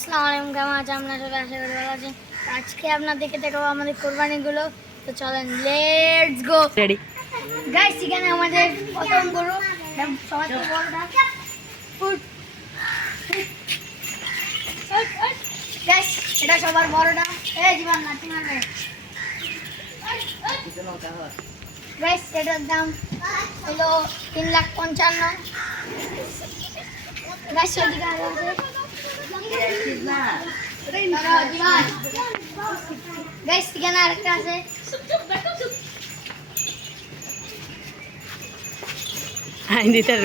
আসসালামু আলাইকুম, কেমন আছেন আপনারা সবাই? আশা করি ভালো আছেন। আজকে আপনাদেরকে দেখাবো আমাদের কোরবানিগুলো। তো চলেন, লেটস গো। রেডি গাইস, এখানে আমাদের প্রথম গরু সবার থেকে বড়টা। গাইস, এটা সবার বড়টা। এই জীবন নাতি মারবে। গাইস, এটার দাম হলো 3,55,000। গাইস, ওইদিকে আরো আছে। গাইস, এখানে আরেকটা আছে।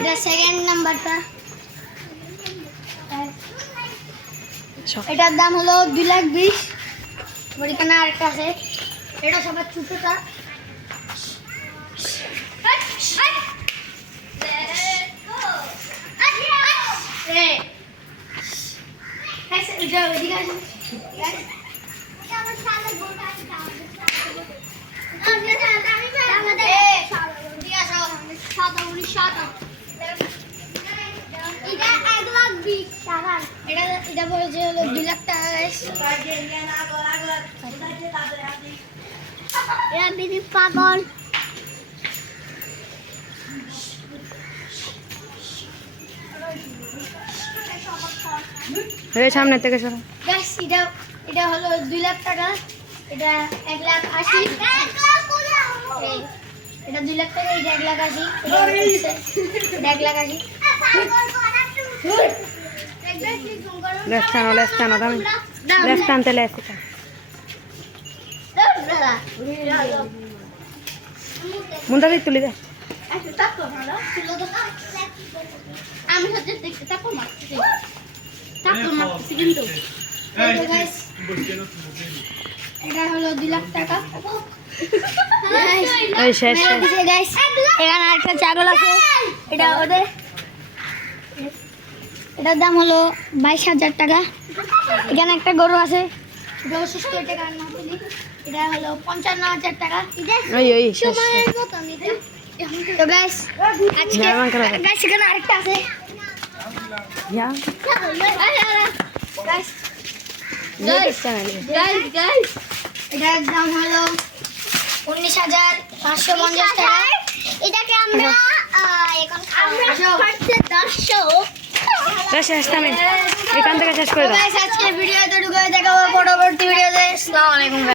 এটা সেকেন্ড নাম্বারটা। এটার দাম হলো 2,20,000। এখানে আরেকটা আছে, এটা সবার ছোটটা। এটা বলছে হলো 2,00,000 টাকা। এরা বিধি পাগল। সামনে থেকে সরো। এটা হলো 2,00,000 টাকা। এটা 1,80,000। এটা 2,00,000 টাকা। এটা 1,80,000। এটা 1,80,000। লেফট টানো তুমি লেফট টানতে লেফট টান। মুন্ডা দিয়ে তুলি দে। আমি হচ্ছে দেখতে তারপর মারছি কিন্তু এটা হলো 2,00,000 টাকা। শেষ এখানে আরেকটা ছাগল আছে। এটা ওদের, এটার দাম হলো 22,000 টাকা। এখানে একটা গরু আছে, এটা অসুস্থ টাকা। এটা হলো 55,000 টাকা। তো গাইস, আজকে গাইস এখানে আরেকটা আছে। এটার দাম হলো 19,550 টাকা। এটাকে আমরা এখন এখান থেকে শেষ করে দাও। আজকে ভিডিও এতটুকু, দেখাবো পরবর্তী ভিডিওতে। আসসালামু আলাইকুম।